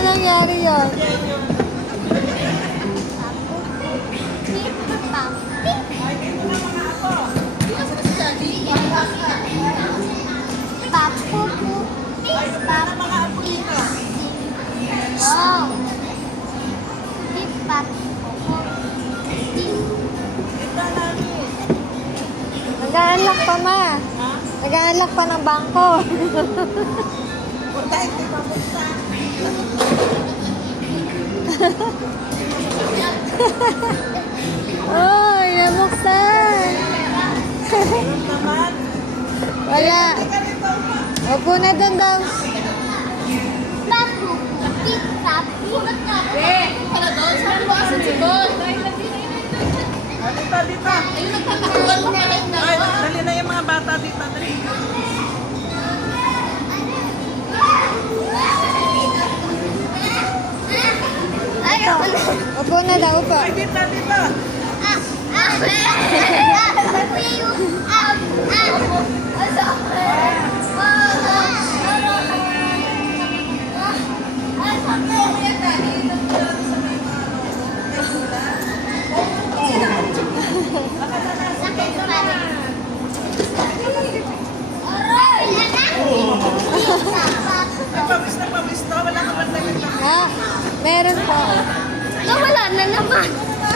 nangyari yun? Nag-a-unlock pa, ma. Nag-a-unlock pa ng bangko. Oh, nabuksan. Wala. Opo na doon daw. Dito. Ayun, nagtatakuan mo pala yung Ay, dalawa. dali na yung mga bata dito. Dali. Opo na daw, opo. Ay, dito. Ay, pawis na. Wala ka man talaga. Ha? Meron po. Wala na naman.